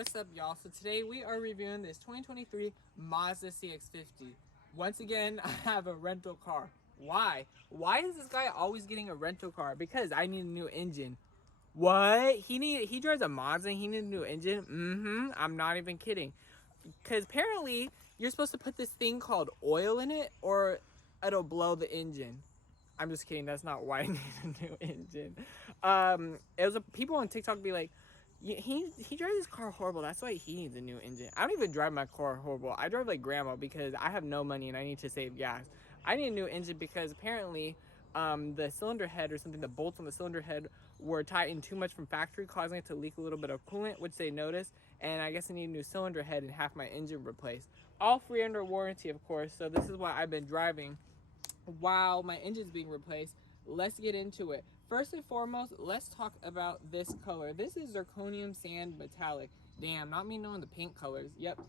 What's up, y'all? So today we are reviewing this 2023 Mazda CX-50. Once again, I have a rental car. Why? Why is this guy always getting a rental car? Because I need a new engine. What? He drives a Mazda and he needs a new engine? I'm not even kidding. Because apparently you're supposed to put this thing called oil in it or it'll blow the engine. I'm just kidding. That's not why I need a new engine. People on TikTok be like, he drives his car horrible. That's why he needs a new engine. I don't even drive my car horrible. I drive like grandma because I have no money and I need to save gas. I need a new engine because apparently the cylinder head or something, the bolts on the cylinder head were tightened too much from factory, causing it to leak a little bit of coolant, which they noticed. And I guess I need a new cylinder head and half my engine replaced. All free under warranty, of course. So this is why I've been driving while my engine's being replaced. Let's get into it. First and foremost, let's talk about this color. This is zirconium sand metallic. Damn, not me knowing the paint colors. Yep.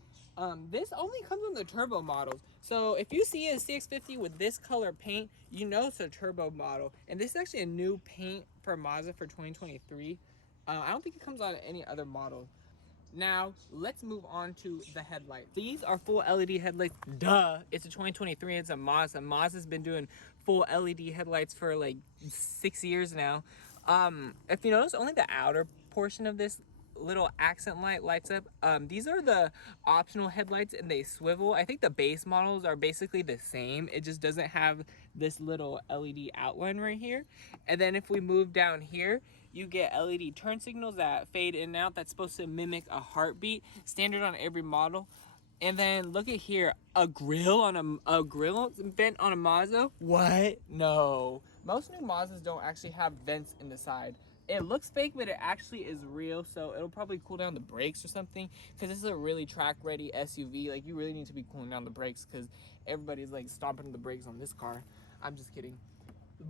This only comes on the turbo models. So if you see a CX-50 with this color paint, you know it's a turbo model. And this is actually a new paint for Mazda for 2023. I don't think it comes on any other model. Now, let's move on to the headlights. These are full LED headlights. Duh, it's a 2023, it's a Mazda. Mazda's been doing full LED headlights for like 6 years now. If you notice, only the outer portion of this little accent light lights up. These are the optional headlights and they swivel. I think the base models are basically the same. It just doesn't have this little LED outline right here. And then if we move down here, you get LED turn signals that fade in and out. That's supposed to mimic a heartbeat, standard on every model. And then look at here, a grill vent on a Mazda? What? No. Most new Mazdas don't actually have vents in the side. It looks fake, but it actually is real, so it'll probably cool down the brakes or something, because this is a really track-ready SUV. Like, you really need to be cooling down the brakes, because everybody's, like, stomping the brakes on this car. I'm just kidding.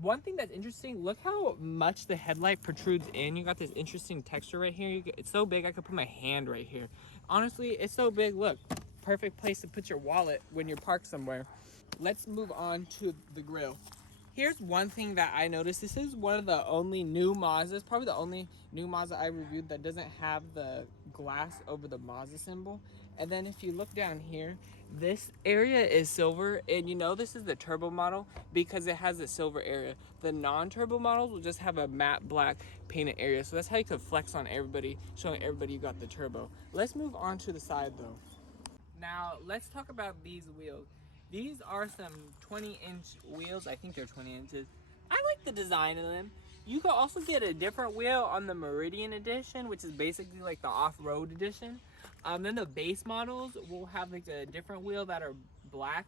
One thing that's interesting, look how much the headlight protrudes in. You got this interesting texture right here. It's so big, I could put my hand right here. Honestly, it's so big, look. Perfect place to put your wallet when you're parked somewhere. Let's move on to the grille. Here's one thing that I noticed. This is one of the only new Mazdas, probably the only new Mazda I reviewed that doesn't have the glass over the Mazda symbol. And then if you look down here, this area is silver, and you know this is the turbo model because it has a silver area. The non-turbo models will just have a matte black painted area. So that's how you could flex on everybody, showing everybody you got the turbo. Let's move on to the side though. Now, let's talk about these wheels. These are some 20-inch wheels. I think they're 20 inches. I like the design of them. You could also get a different wheel on the Meridian edition, which is basically like the off-road edition. Then the base models will have like a different wheel that are black.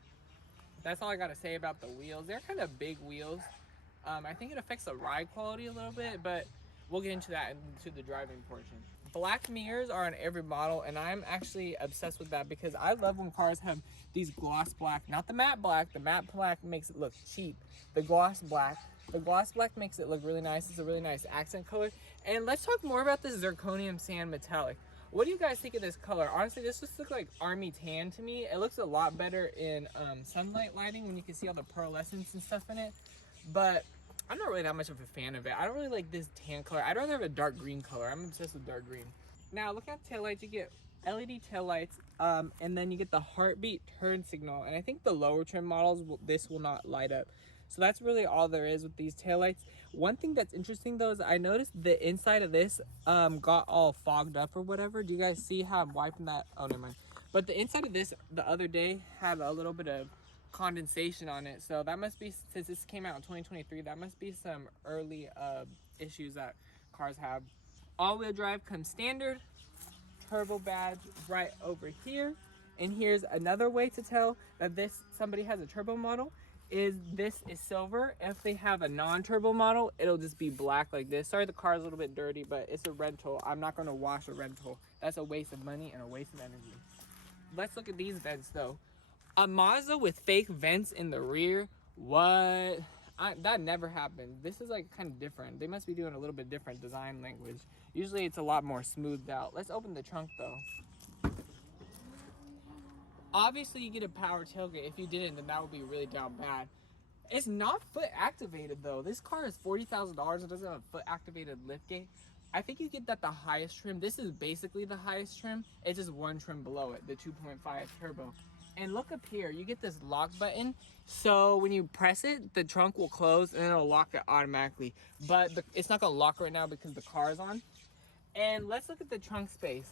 That's all I gotta say about the wheels. They're kind of big wheels. I think it affects the ride quality a little bit, but we'll get into that into the driving portion. Black mirrors are on every model, and I'm actually obsessed with that because I love when cars have these gloss black, not the matte black. The matte black makes it look cheap. The gloss black makes it look really nice. It's a really nice accent color. And let's talk more about this zirconium sand metallic. What do you guys think of this color? Honestly, this just looks like army tan to me. It looks a lot better in sunlight lighting when you can see all the pearlescence and stuff in it. But I'm not really that much of a fan of it. I don't really like this tan color. I'd rather have a dark green color. I'm obsessed with dark green. Now, look at taillights. You get LED taillights, and then you get the heartbeat turn signal. And I think the lower trim models, this will not light up. So that's really all there is with these taillights. One thing that's interesting though is I noticed the inside of this got all fogged up or whatever. Do you guys see how I'm wiping that? Oh, never mind. But the inside of this the other day had a little bit of condensation on it, so that must be, since this came out in 2023, that must be some early issues that cars have. All-wheel drive comes standard. Turbo badge right over here. And here's another way to tell that somebody has a turbo model is this is silver. If they have a non-turbo model, it'll just be black like this. Sorry, the car is a little bit dirty, but it's a rental. I'm not going to wash a rental. That's a waste of money and a waste of energy. Let's look at these vents though. A Mazda with fake vents in the rear? What? That never happened. This is like kind of different. They must be doing a little bit different design language. Usually it's a lot more smoothed out. Let's open the trunk though. Obviously you get a power tailgate. If you didn't, then that would be really down bad. It's not foot activated though. This car is $40,000. It doesn't have a foot activated liftgate. I think you get that the highest trim. This is basically the highest trim. It's just one trim below it, the 2.5 turbo. And look up here, you get this lock button. So when you press it, the trunk will close and it'll lock it automatically. But it's not gonna lock right now because the car is on. And let's look at the trunk space.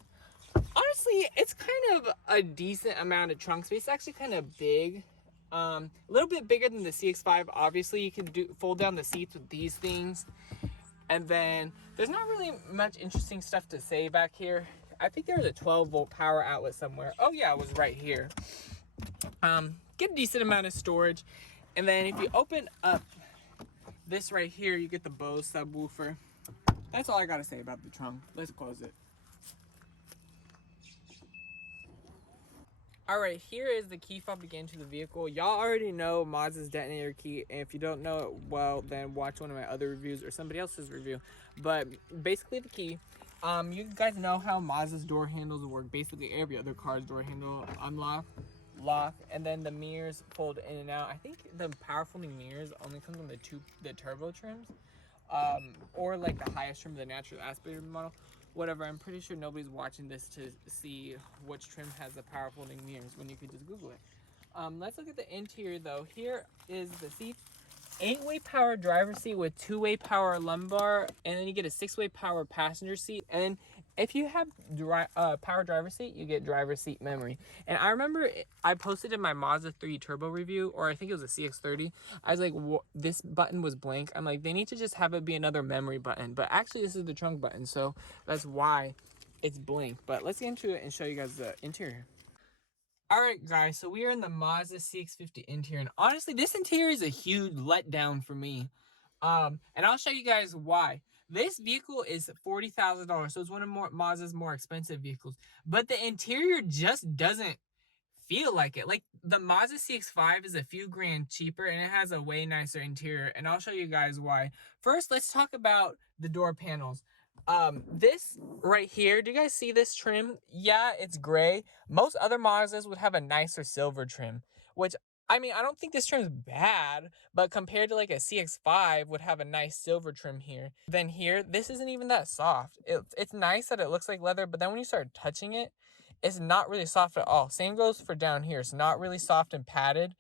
Honestly, it's kind of a decent amount of trunk space. It's actually kind of big. A little bit bigger than the CX-5. Obviously, you can fold down the seats with these things. And then there's not really much interesting stuff to say back here. I think there's a 12-volt power outlet somewhere. Oh yeah, it was right here. Get a decent amount of storage. And then if you open up this right here, you get the Bose subwoofer. That's all I gotta say about the trunk. Let's close it. Alright, here is the key fob to get into the vehicle. Y'all already know Mazda's detonator key, and if you don't know it well, then watch one of my other reviews or somebody else's review. But basically the key, you guys know how Mazda's door handles work. Basically every other car's door handle, unlock, lock, and then the mirrors fold in and out. I think the power folding mirrors only comes on the turbo trims, or like the highest trim, the natural aspirated model. Whatever, I'm pretty sure nobody's watching this to see which trim has the power folding mirrors when you could just Google it. Let's look at the interior though. Here is the seats. 8-way power driver seat with 2-way power lumbar, and then you get a 6-way power passenger seat. And if you have power driver seat, you get driver seat memory. And I remember I posted in my Mazda 3 turbo review, or I think it was a CX-30. I was like, this button was blank. I'm like, they need to just have it be another memory button. But actually, this is the trunk button, so that's why it's blank. But let's get into it and show you guys the interior. Alright guys, so we are in the Mazda CX-50 interior, and honestly, this interior is a huge letdown for me. And I'll show you guys why. This vehicle is $40,000, so it's one of Mazda's more expensive vehicles. But the interior just doesn't feel like it. Like, the Mazda CX-5 is a few grand cheaper, and it has a way nicer interior, and I'll show you guys why. First, let's talk about the door panels. This right here, do you guys see this trim? Yeah, it's gray. Most other Mazdas would have a nicer silver trim, which, I mean, I don't think this trim is bad, but compared to like a CX-5 would have a nice silver trim here. Then here, this isn't even that soft. It's nice that it looks like leather, but then when you start touching it, it's not really soft at all. Same goes for down here. It's not really soft and padded.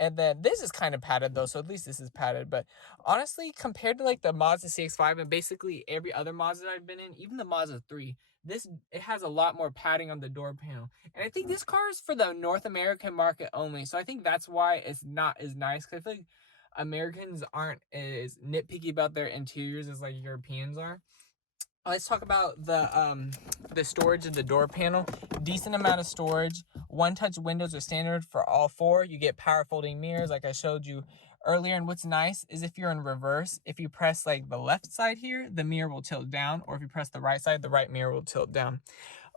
And then this is kind of padded though, so at least this is padded. But honestly, compared to like the Mazda CX-5 and basically every other Mazda I've been in, even the Mazda 3, it has a lot more padding on the door panel. And I think this car is for the North American market only. So I think that's why it's not as nice. Because I feel like Americans aren't as nitpicky about their interiors as like Europeans are. Let's talk about the storage of the door panel. Decent amount of storage. One-touch windows are standard for all four. You get power folding mirrors like I showed you earlier. And what's nice is if you're in reverse, if you press like the left side here, the mirror will tilt down. Or if you press the right side, the right mirror will tilt down.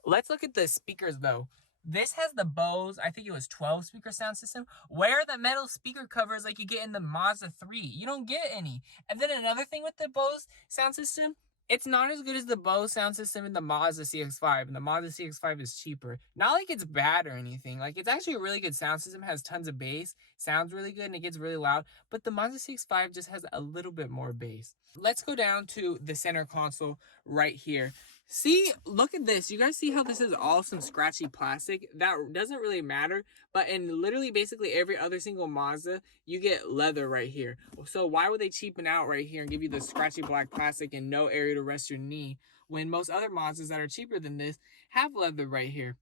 Let's look at the speakers though. This has the Bose, I think it was 12 speaker sound system. Where are the metal speaker covers like you get in the Mazda 3? You don't get any. And then another thing with the Bose sound system, it's not as good as the Bose sound system in the Mazda CX-5, and the Mazda CX-5 is cheaper. Not like it's bad or anything. Like, it's actually a really good sound system, has tons of bass, sounds really good, and it gets really loud, but the Mazda CX-5 just has a little bit more bass. Let's go down to the center console right here. See, look at this. You guys see how this is all some scratchy plastic? That doesn't really matter, but in literally basically every other single Mazda, you get leather right here. So why would they cheapen out right here and give you the scratchy black plastic and no area to rest your knee when most other Mazdas that are cheaper than this have leather right here?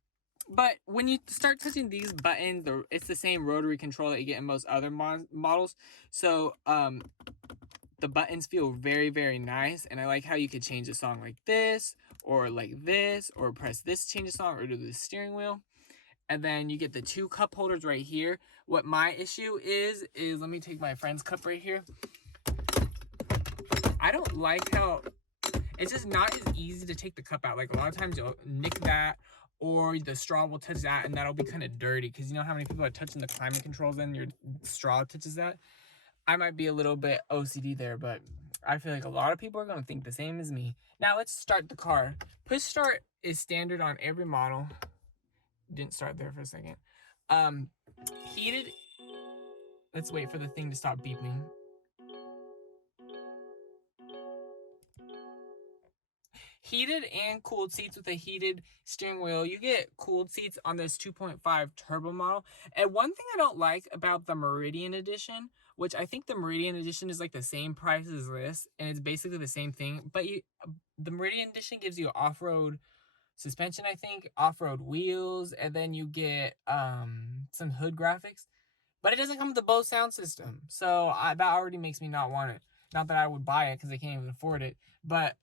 But when you start touching these buttons, it's the same rotary control that you get in most other models. So, the buttons feel very, very nice, and I like how you could change a song like this, or like this, or press this to change a song, or do the steering wheel. And then you get the two cup holders right here. What my issue is let me take my friend's cup right here. I don't like how it's just not as easy to take the cup out. Like, a lot of times you'll nick that, or the straw will touch that, and that'll be kind of dirty, because you know how many people are touching the climate controls and your straw touches that? I might be a little bit OCD there, but I feel like a lot of people are going to think the same as me. Now, let's start the car. Push start is standard on every model. Didn't start there for a second. Heated. Let's wait for the thing to stop beeping. heated and cooled seats with a heated steering wheel. You get cooled seats on this 2.5 turbo model. And one thing I don't like about the Meridian Edition, which I think the Meridian Edition is like the same price as this, and it's basically the same thing, but the Meridian Edition gives you off-road suspension, I think, off-road wheels, and then you get some hood graphics. But it doesn't come with the Bose sound system, so that already makes me not want it. Not that I would buy it because I can't even afford it. But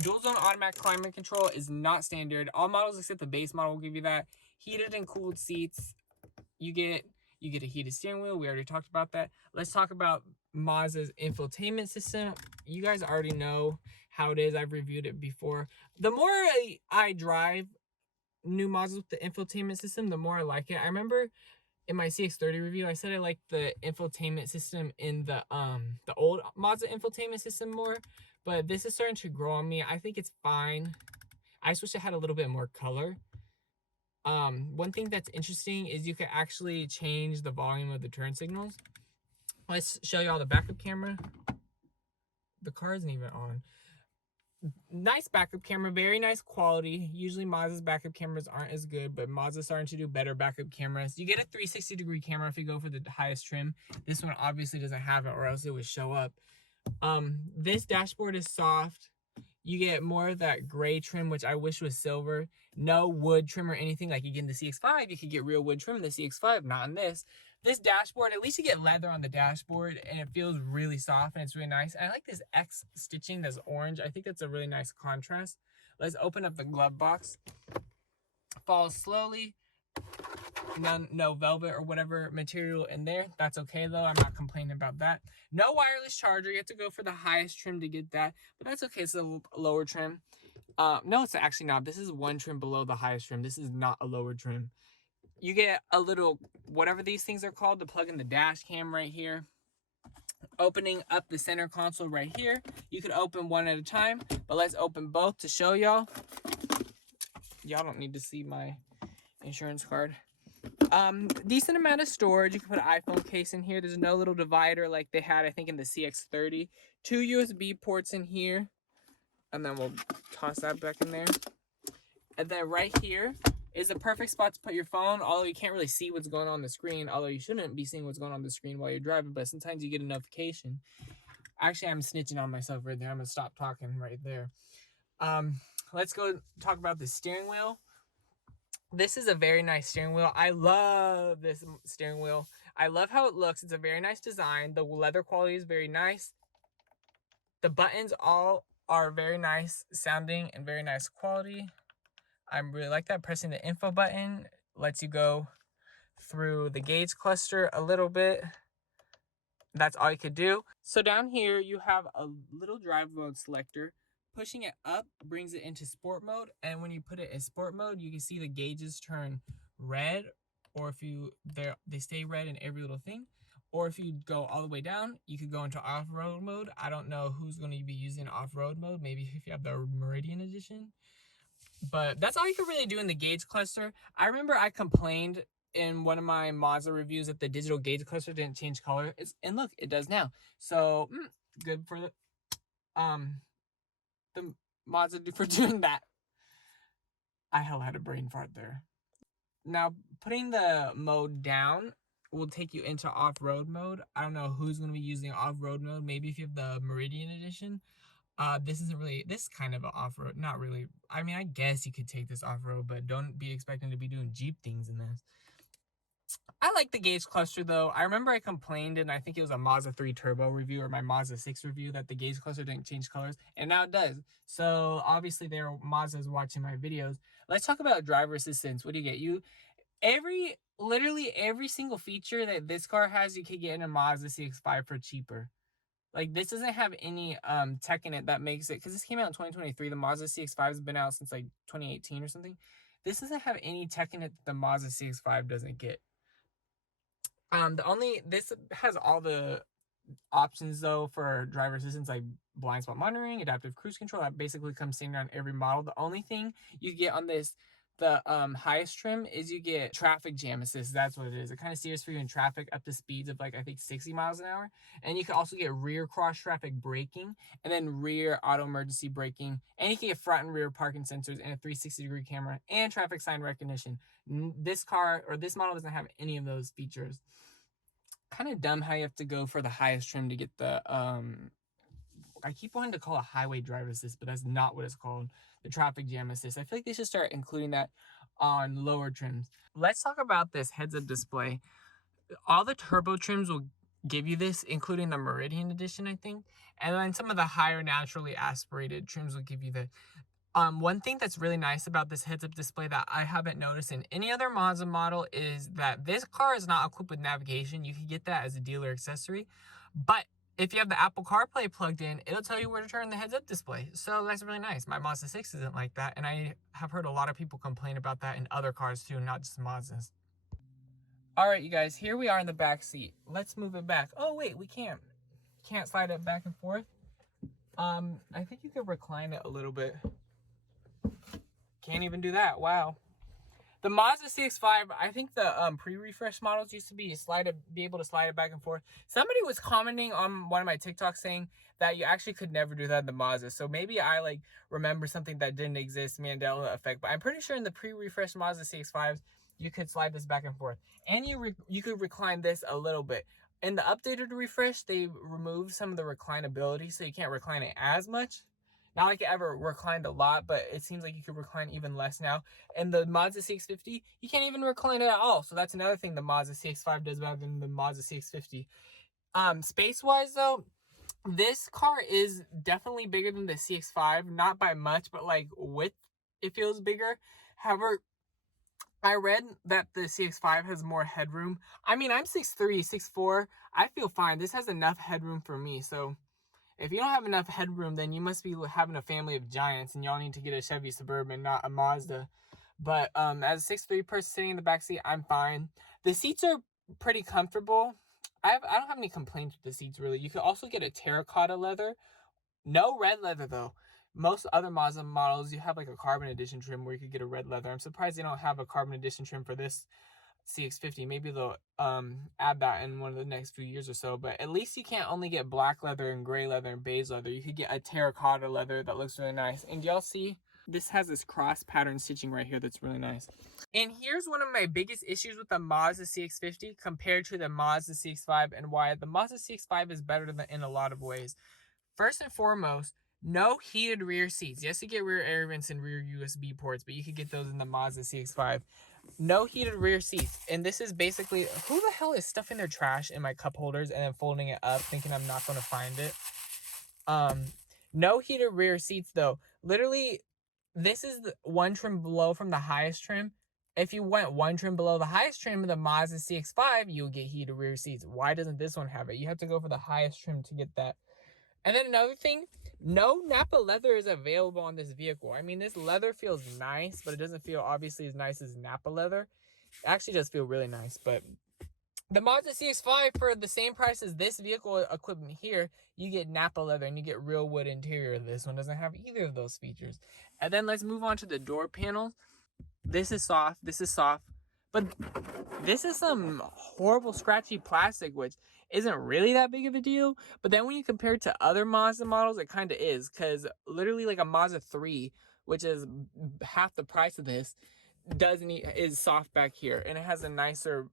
dual zone automatic climate control is not standard. All models except the base model will give you that. Heated and cooled seats. You get a heated steering wheel. We already talked about that. Let's talk about Mazda's infotainment system. You guys already know how it is. I've reviewed it before. The more I drive new Mazdas with the infotainment system, the more I like it. I remember in my CX-30 review, I said I liked the infotainment system in the old Mazda infotainment system more, but this is starting to grow on me. I think it's fine. I just wish it had a little bit more color. One thing that's interesting is you can actually change the volume of the turn signals. Let's show you all the backup camera. The car isn't even on. Nice backup camera, very nice quality. Usually Mazda's backup cameras aren't as good, but Mazda's starting to do better backup cameras. You get a 360-degree camera if you go for the highest trim. This one obviously doesn't have it, or else it would show up. This dashboard is soft. You get more of that gray trim, which I wish was silver. No wood trim or anything like you get in the CX-5. You could get real wood trim in the CX-5, not in this. This dashboard, at least you get leather on the dashboard, and it feels really soft, and it's really nice. And I like this X stitching that's orange. I think that's a really nice contrast. Let's open up the glove box. Falls slowly. No velvet or whatever material in there. That's okay though. I'm not complaining about that. No wireless charger. You have to go for the highest trim to get that, but that's okay. It's a lower trim. No, it's actually not. This is one trim below the highest trim. This is not a lower trim. You get a little, whatever these things are called, to plug in the dash cam right here. Opening up the center console right here. You could open one at a time, but let's open both to show y'all. Y'all don't need to see my insurance card. Decent amount of storage. You can put an iPhone case in here. There's no little divider like they had, I think, in the CX-30. 2 USB ports in here. And then we'll toss that back in there. And then right here is the perfect spot to put your phone, although you can't really see what's going on the screen, although you shouldn't be seeing what's going on the screen while you're driving, but sometimes you get a notification. Actually, I'm snitching on myself right there. I'm going to stop talking right there. Let's go talk about the steering wheel. This is a very nice steering wheel. I love this steering wheel. I love how it looks. It's a very nice design. The leather quality is very nice. The buttons all are very nice sounding and very nice quality. I really like that. Pressing the info button lets you go through the gauge cluster a little bit. That's all you could do. So down here you have a little drive mode selector. Pushing it up brings it into sport mode, and when you put it in sport mode, you can see the gauges turn red, or if they stay red in every little thing. Or if you go all the way down, you could go into off-road mode. I don't know who's going to be using off-road mode. Maybe if you have the Meridian Edition. But that's all you can really do in the gauge cluster. I remember I complained in one of my Mazda reviews that the digital gauge cluster didn't change color. And look, it does now. So good for the Mazda for doing that. I had a brain fart there. Now putting the mode down will take you into off-road mode. I don't know who's going to be using off-road mode. Maybe if you have the Meridian Edition. This is kind of an off-road. Not really. I mean, I guess you could take this off-road, but don't be expecting to be doing Jeep things in this. I like the gauge cluster though. I remember I complained, and I think it was a Mazda 3 Turbo review or my Mazda 6 review, that the gauge cluster didn't change colors, and now it does. So obviously there are Mazdas watching my videos. Let's talk about driver assistance. What do you get? Literally every single feature that this car has, you could get in a Mazda CX-5 for cheaper. Like, this doesn't have any tech in it that makes it, because this came out in 2023. The Mazda CX-5 has been out since like 2018 or something. This doesn't have any tech in it that the Mazda CX-5 doesn't get. This has all the options though for driver assistance, like blind spot monitoring, adaptive cruise control. That basically comes standard on every model. The only thing you get on this the highest trim is you get traffic jam assist. That's what it is. It kind of steers for you in traffic up to speeds of like I think 60 miles an hour. And you can also get rear cross traffic braking and then rear auto emergency braking. And you can get front and rear parking sensors and a 360-degree camera and traffic sign recognition. This car or this model doesn't have any of those features. Kind of dumb how you have to go for the highest trim to get the I keep wanting to call it highway driver assist, but that's not what it's called. The traffic jam assist. I feel like they should start including that on lower trims. Let's talk about this heads-up display. All the turbo trims will give you this, including the Meridian edition, I think. And then some of the higher naturally aspirated trims will give you the one thing that's really nice about this heads-up display that I haven't noticed in any other Mazda model is that this car is not equipped with navigation. You can get that as a dealer accessory, but if you have the Apple CarPlay plugged in, it'll tell you where to turn the heads-up display. So that's really nice. My Mazda 6 isn't like that, and I have heard a lot of people complain about that in other cars too, not just Mazdas. All right, you guys, here we are in the back seat. Let's move it back. Oh wait, we can't slide it back and forth. I think you could recline it a little bit. Can't even do that. Wow. The Mazda CX-5, I think the pre-refresh models used to be able to slide it back and forth. Somebody was commenting on one of my TikToks saying that you actually could never do that in the Mazda. So maybe I like remember something that didn't exist, Mandela effect. But I'm pretty sure in the pre-refresh Mazda CX-5s, you could slide this back and forth. And you could recline this a little bit. In the updated refresh, they removed some of the reclinability, so you can't recline it as much. Not like it ever reclined a lot, but it seems like you could recline even less now. And the Mazda CX-50, you can't even recline it at all. So that's another thing the Mazda CX-5 does better than the Mazda CX-50. Space-wise, though, this car is definitely bigger than the CX-5. Not by much, but like width, it feels bigger. However, I read that the CX-5 has more headroom. I mean, I'm 6'3", 6'4". I feel fine. This has enough headroom for me, so if you don't have enough headroom, then you must be having a family of giants, and y'all need to get a Chevy Suburban, not a Mazda. But as a 6'3" person sitting in the backseat, I'm fine. The seats are pretty comfortable. I don't have any complaints with the seats, really. You could also get a terracotta leather. No red leather, though. Most other Mazda models, you have like a carbon edition trim where you could get a red leather. I'm surprised they don't have a carbon edition trim for this CX-50. Maybe they'll add that in one of the next few years or so, but at least you can't only get black leather and gray leather and beige leather. You could get a terracotta leather that looks really nice. And y'all see this has this cross pattern stitching right here that's really nice. And here's one of my biggest issues with the Mazda CX-50 compared to the Mazda CX-5 and why the Mazda CX-5 is better than in a lot of ways. First and foremost, no heated rear seats. Yes, you get rear air vents and rear USB ports, but you could get those in the Mazda CX-5. No heated rear seats. And this is basically, who the hell is stuffing their trash in my cup holders and then folding it up thinking I'm not going to find it? No heated rear seats though. Literally, this is the one trim below from the highest trim. If you went one trim below the highest trim of the Mazda CX-5, you would get heated rear seats. Why doesn't this one have it? You have to go for the highest trim to get that. And then another thing, no Napa leather is available on this vehicle. I mean, this leather feels nice, but it doesn't feel obviously as nice as Napa leather. It actually does feel really nice, but the Mazda CX-5, for the same price as this vehicle equipment here, you get Napa leather and you get real wood interior. This one doesn't have either of those features. And then let's move on to the door panels. This is soft. This is soft. But this is some horrible scratchy plastic, which isn't really that big of a deal. But then when you compare it to other Mazda models, it kind of is. Because literally like a Mazda 3, which is half the price of this, is soft back here. And it has a nicer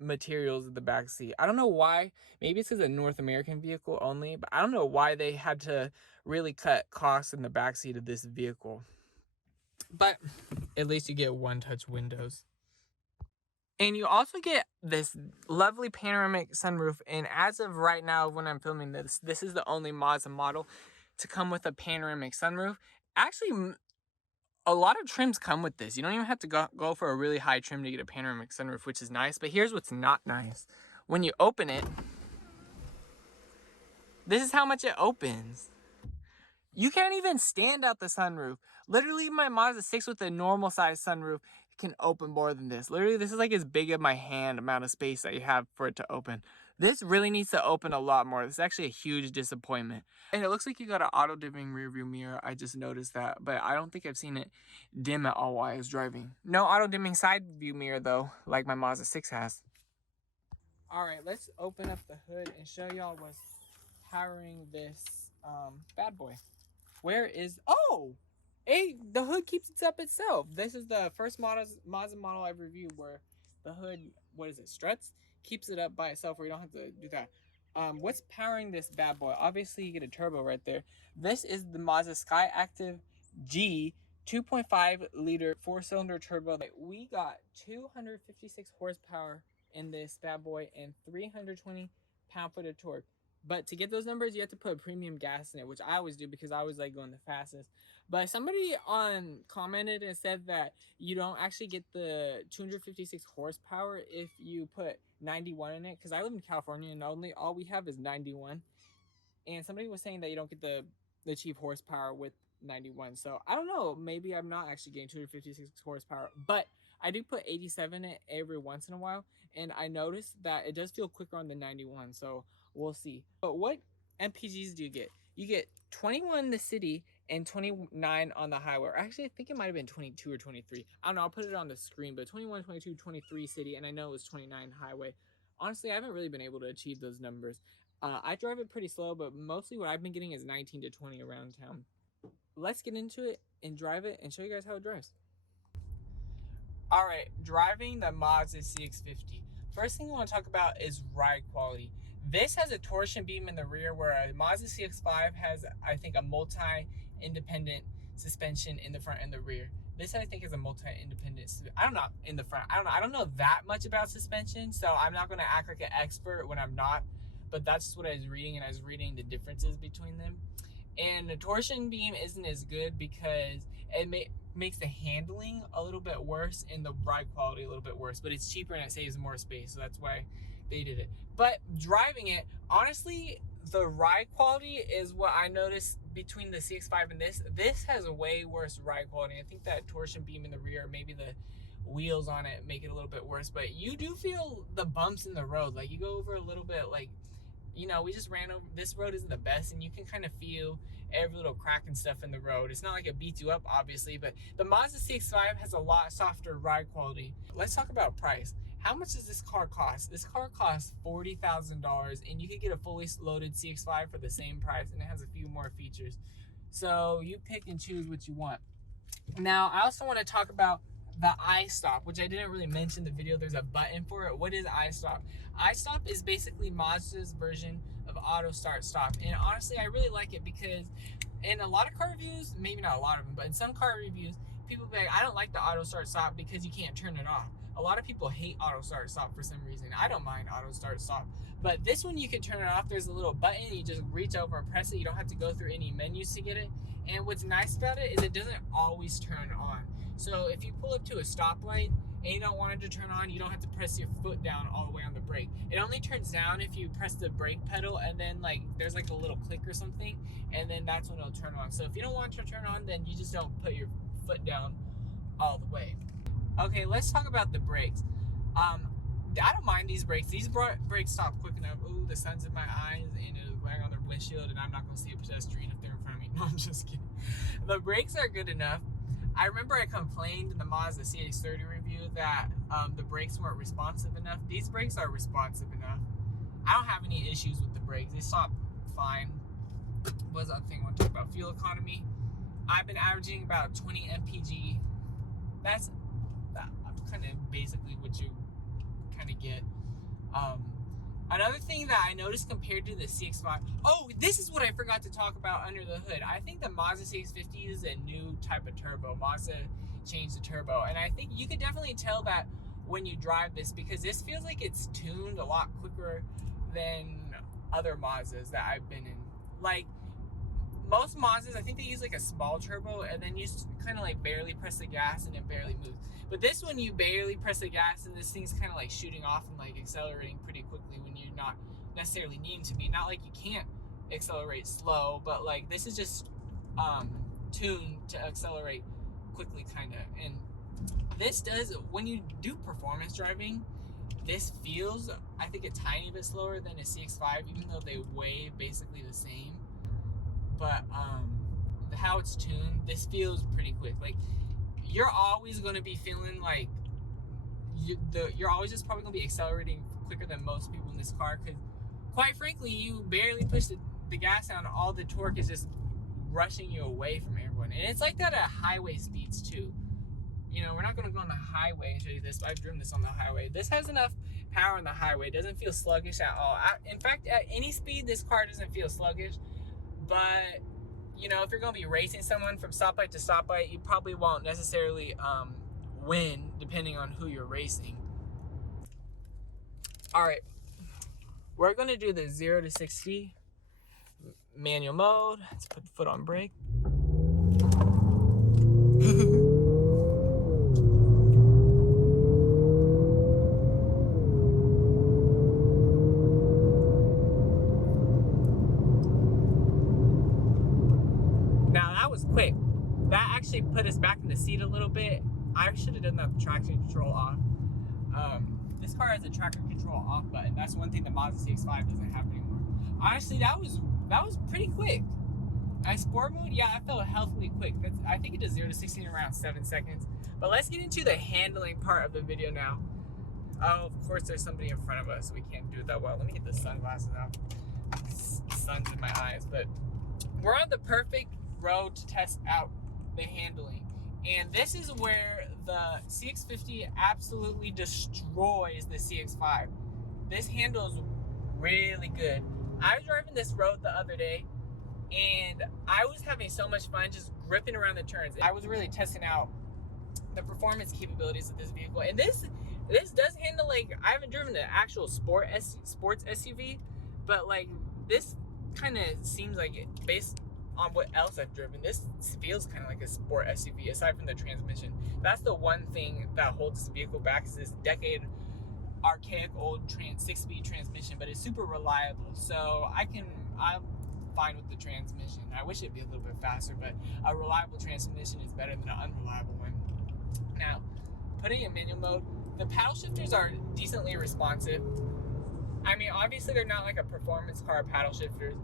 materials in the back seat. I don't know why. Maybe it's because a North American vehicle only. But I don't know why they had to really cut costs in the back seat of this vehicle. But at least you get one-touch windows. And you also get this lovely panoramic sunroof. And as of right now, when I'm filming this, this is the only Mazda model to come with a panoramic sunroof. Actually, a lot of trims come with this. You don't even have to go for a really high trim to get a panoramic sunroof, which is nice. But here's what's not nice. When you open it, this is how much it opens. You can't even stand out the sunroof. Literally, my Mazda 6 with a normal size sunroof can open more than this. Literally, this is like as big as my hand amount of space that you have for it to open. This really needs to open a lot more. This is actually a huge disappointment. And it looks like you got an auto dimming rear view mirror. I just noticed that, but I don't think I've seen it dim at all while I was driving. No auto dimming side view mirror though, like my Mazda 6 has. All right, let's open up the hood and show y'all what's powering this bad boy. Where is, oh, hey, the hood keeps it up itself. This is the first Mazda model I've reviewed where the hood, what is it, struts? Keeps it up by itself where you don't have to do that. What's powering this bad boy? Obviously, you get a turbo right there. This is the Mazda Skyactiv G 2.5 liter 4-cylinder turbo. We got 256 horsepower in this bad boy and 320 pound-foot of torque. But to get those numbers, you have to put premium gas in it, which I always do because I always like going the fastest. But somebody commented and said that you don't actually get the 256 horsepower if you put 91 in it. Because I live in California and all we have is 91. And somebody was saying that you don't get the cheap horsepower with 91. So I don't know. Maybe I'm not actually getting 256 horsepower. But I do put 87 in it every once in a while. And I noticed that it does feel quicker on the 91. So we'll see. But what MPGs do you get? You get 21 in the city and 29 on the highway. Or actually, I think it might have been 22 or 23. I don't know. I'll put it on the screen. But 21, 22, 23 city. And I know it was 29 highway. Honestly, I haven't really been able to achieve those numbers. I drive it pretty slow, but mostly what I've been getting is 19 to 20 around town. Let's get into it and drive it and show you guys how it drives. All right, driving the Mazda CX-50. First thing I want to talk about is ride quality. This has a torsion beam in the rear where a Mazda CX-5 has, I think, a multi-independent suspension in the front and the rear. This, I think, is a multi-independent, I don't know, in the front. I don't know that much about suspension, so I'm not going to act like an expert when I'm not, but that's just what I was reading, and I was reading the differences between them. And the torsion beam isn't as good because it makes the handling a little bit worse and the ride quality a little bit worse, but it's cheaper and it saves more space, so that's why they did it. But driving it, honestly, the ride quality is what I noticed between the CX-5 and this has a way worse ride quality. I think that torsion beam in the rear, maybe the wheels on it make it a little bit worse, but you do feel the bumps in the road. Like you go over a little bit, like, you know, we just ran over, this road isn't the best, and you can kind of feel every little crack and stuff in the road. It's not like it beats you up, obviously, but the Mazda CX-5 has a lot softer ride quality. Let's talk about price. How much does this car cost? This car costs $40,000, and you could get a fully loaded CX-5 for the same price, and it has a few more features. So you pick and choose what you want. Now, I also want to talk about the iStop, which I didn't really mention in the video. There's a button for it. What is iStop? iStop is basically Mazda's version of auto start stop, and honestly I really like it because in a lot of car reviews, maybe not a lot of them, but in some car reviews, people be like, I don't like the auto start stop because you can't turn it off. A lot of people hate auto start stop for some reason. I don't mind auto start stop, but this one you can turn it off. There's a little button, you just reach over and press it. You don't have to go through any menus to get it, and what's nice about it is it doesn't always turn on. So if you pull up to a stoplight and you don't want it to turn on, you don't have to press your foot down all the way on the brake. It only turns down if you press the brake pedal and then like there's like a little click or something, and then that's when it'll turn on. So if you don't want it to turn on, then you just don't put your foot down all the way. Okay, let's talk about the brakes. I don't mind these brakes. These brakes stop quick enough. Ooh, the sun's in my eyes and it is glaring on their windshield, and I'm not going to see a pedestrian if they're in front of me. No, I'm just kidding. The brakes are good enough. I remember I complained in the Mazda CX-30 review that the brakes weren't responsive enough. These brakes are responsive enough. I don't have any issues with the brakes. They stop fine. What was the other thing I want to talk about? Fuel economy. I've been averaging about 20 mpg. That's kind of basically what you kind of get. Another thing that I noticed compared to the CX-5, oh, this is what I forgot to talk about under the hood. I think the Mazda CX-50 uses a new type of turbo. Mazda changed the turbo, and I think you could definitely tell that when you drive this, because this feels like it's tuned a lot quicker than other Mazdas that I've been in. Like, most Mazdas, I think they use like a small turbo, and then you kind of like barely press the gas and it barely moves. But this one, you barely press the gas and this thing's kind of like shooting off and like accelerating pretty quickly when you're not necessarily needing to be. Not like you can't accelerate slow, but like this is just tuned to accelerate quickly kind of. And this does, when you do performance driving, this feels, I think, a tiny bit slower than a CX-5, even though they weigh basically the same. But how it's tuned, this feels pretty quick. Like, you're always going to be feeling like you're always just probably going to be accelerating quicker than most people in this car, because quite frankly, you barely push the gas down, all the torque is just rushing you away from everyone. And it's like that at highway speeds too. You know, we're not going to go on the highway and show you this, but I've driven this on the highway. This has enough power on the highway. It doesn't feel sluggish at all. In fact, at any speed, this car doesn't feel sluggish. But, you know, if you're going to be racing someone from stoplight to stoplight, you probably won't necessarily win, depending on who you're racing. All right, we're going to do the 0 to 60 manual mode. Let's put the foot on brake. Was quick. That actually put us back in the seat a little bit. I should have done the traction control off. This car has a traction control off button. That's one thing the Mazda CX-5 doesn't have anymore. Honestly, that was pretty quick. And sport mode, yeah, I felt healthily quick. I think it does 0 to 60 in around 7 seconds. But let's get into the handling part of the video now. Oh, of course, there's somebody in front of us, so we can't do it that well. Let me get the sunglasses out. The sun's in my eyes, but we're on the perfect road to test out the handling, and this is where the CX-50 absolutely destroys the CX-5. This handles really good. I was driving this road the other day and I was having so much fun just gripping around the turns. I was really testing out the performance capabilities of this vehicle, and this does handle like, I haven't driven the actual sports SUV, but like this kind of seems like it based on what else I've driven. This feels kind of like a sport SUV, aside from the transmission. That's the one thing that holds this vehicle back, is this decade archaic old 6-speed transmission, but it's super reliable. So I'm fine with the transmission. I wish it'd be a little bit faster, but a reliable transmission is better than an unreliable one. Now, putting in manual mode, the paddle shifters are decently responsive. I mean, obviously they're not like a performance car paddle shifters,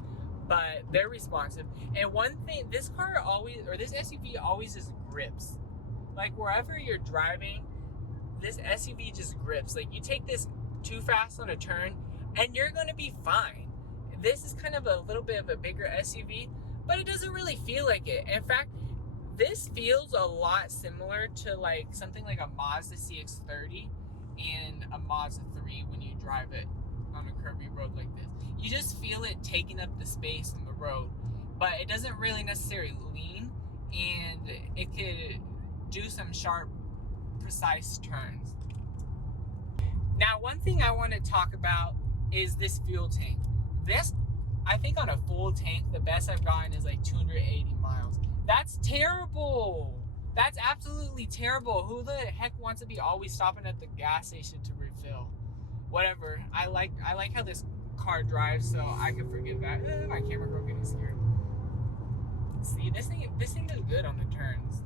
but they're responsive. And one thing, this SUV always just grips. Like wherever you're driving, this SUV just grips. Like you take this too fast on a turn and you're gonna be fine. This is kind of a little bit of a bigger SUV, but it doesn't really feel like it. In fact, this feels a lot similar to like something like a Mazda CX-30 and a Mazda 3 when you drive it on a curvy road like this. You just feel it taking up the space on the road, but it doesn't really necessarily lean, and it could do some sharp, precise turns. Now, one thing I want to talk about is this fuel tank. This, I think on a full tank, the best I've gotten is like 280 miles. That's terrible. That's absolutely terrible. Who the heck wants to be always stopping at the gas station to refill? Whatever. I like how this car drives, so I can forgive that. My camera broke and it's here. See, this thing does good on the turns.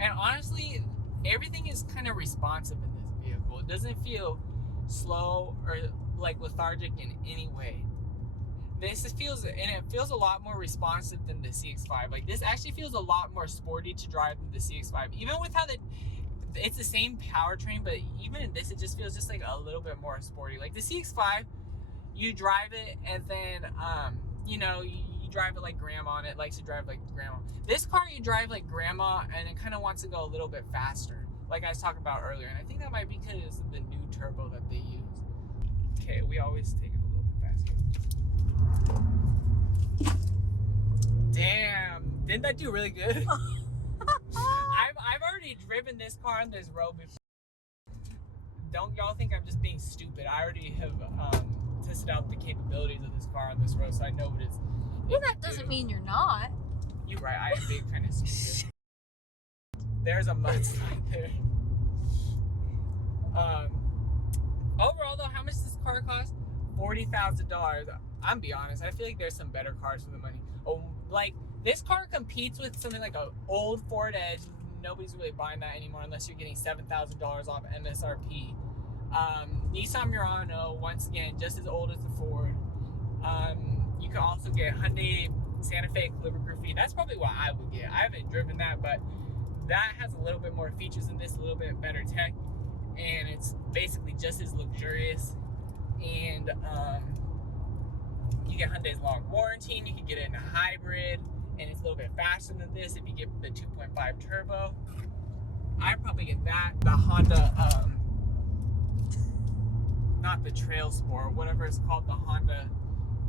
And honestly, everything is kind of responsive in this vehicle. It doesn't feel slow or like lethargic in any way. It feels a lot more responsive than the CX-5. Like this actually feels a lot more sporty to drive than the CX-5. Even with how it's the same powertrain, but even in this, it just feels just like a little bit more sporty. Like the CX-5, you drive it and then, you know, you drive it like grandma, and it likes to drive like grandma. This car, you drive like grandma, and it kind of wants to go a little bit faster, like I was talking about earlier. And I think that might be because of the new turbo that they use. Okay, we always take it a little bit faster. Damn, didn't that do really good? I've already driven this car on this road before. Don't y'all think I'm just being stupid. I already have tested out the capabilities of this car on this road, so I know what it's. Well, that doesn't mean you're not. You're right, I am being kind of stupid. There's a mudslide there. Overall though, how much does this car cost? $40,000. I'm be honest, I feel like there's some better cars for the money. Oh, like this car competes with something like an old Ford Edge. Nobody's really buying that anymore unless you're getting $7,000 off MSRP. Nissan Murano, once again, just as old as the Ford. You can also get Hyundai Santa Fe Calligraphy. That's probably what I would get. I haven't driven that, but that has a little bit more features than this, a little bit better tech, and it's basically just as luxurious. And you get Hyundai's long warranty, and you can get it in a hybrid, and it's a little bit faster than this if you get the 2.5 turbo. I'd probably get that. The Honda, not the Trail Sport, whatever it's called, the Honda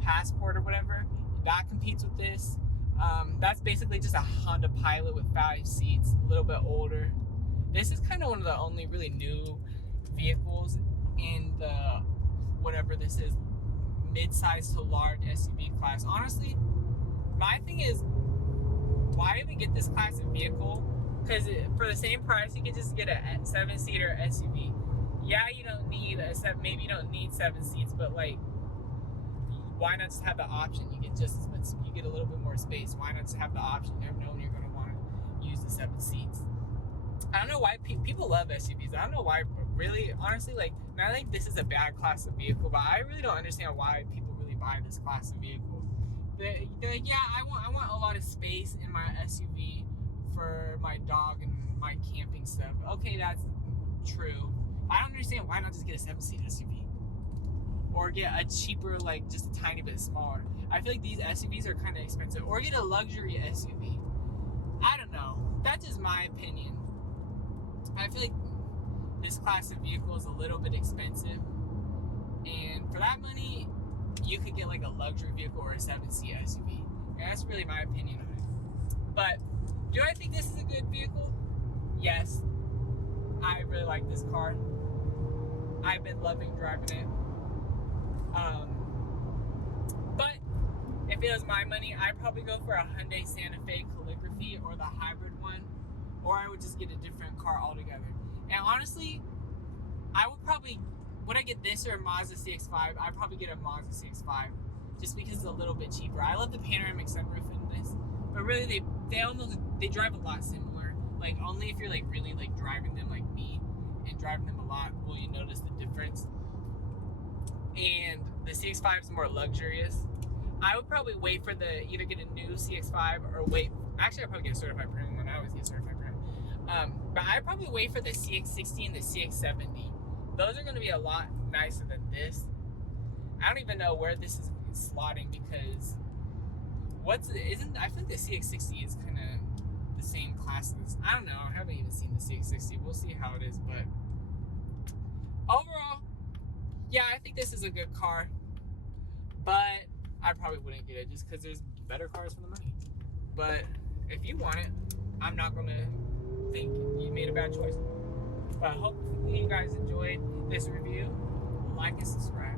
Passport or whatever, that competes with this. That's basically just a Honda Pilot with 5 seats, a little bit older. This is kind of one of the only really new vehicles in the, whatever this is, mid-size to large SUV class. Honestly, my thing is, why did we get this class of vehicle? Because for the same price, you can just get a 7-seater SUV. Yeah, you don't need maybe you don't need 7 seats, but like, why not just have the option? You get just as much, you get a little bit more space. Why not just have the option? You never know when you're going to want to use the 7 seats. I don't know why people love SUVs. I don't know why, really, honestly, like, not like this is a bad class of vehicle, but I really don't understand why people really buy this class of vehicle. They're like, yeah, I want a lot of space in my SUV for my dog and my camping stuff. Okay, that's true. I don't understand why not just get a 7-seat SUV. Or get a cheaper, like, just a tiny bit smaller. I feel like these SUVs are kind of expensive. Or get a luxury SUV. I don't know. That's just my opinion. I feel like this class of vehicle is a little bit expensive. And for that money, you could get like a luxury vehicle or a 7-seat SUV. And that's really my opinion on it. But do I think this is a good vehicle? Yes. I really like this car. I've been loving driving it. But if it was my money, I'd probably go for a Hyundai Santa Fe Calligraphy or the hybrid one, or I would just get a different car altogether. And honestly, would I get this or a Mazda CX-5? I'd probably get a Mazda CX-5 just because it's a little bit cheaper. I love the panoramic sunroof in this, but really they drive a lot similar. Like, only if you're like really like driving them like me and driving them a lot will you notice the difference. And the CX-5 is more luxurious. I would probably wait for either get a new CX-5 or wait. Actually, I'd probably get a certified premium one. I always get certified premium. But I'd probably wait for the CX-60 and the CX-70. Those are going to be a lot nicer than this. I don't even know where this is slotting because I feel like the CX-60 is kind of the same class as this. I don't know. I haven't even seen the CX-60. We'll see how it is. But overall, yeah, I think this is a good car. But I probably wouldn't get it just because there's better cars for the money. But if you want it, I'm not going to think you made a bad choice. But hopefully you guys enjoyed this review. Like and subscribe.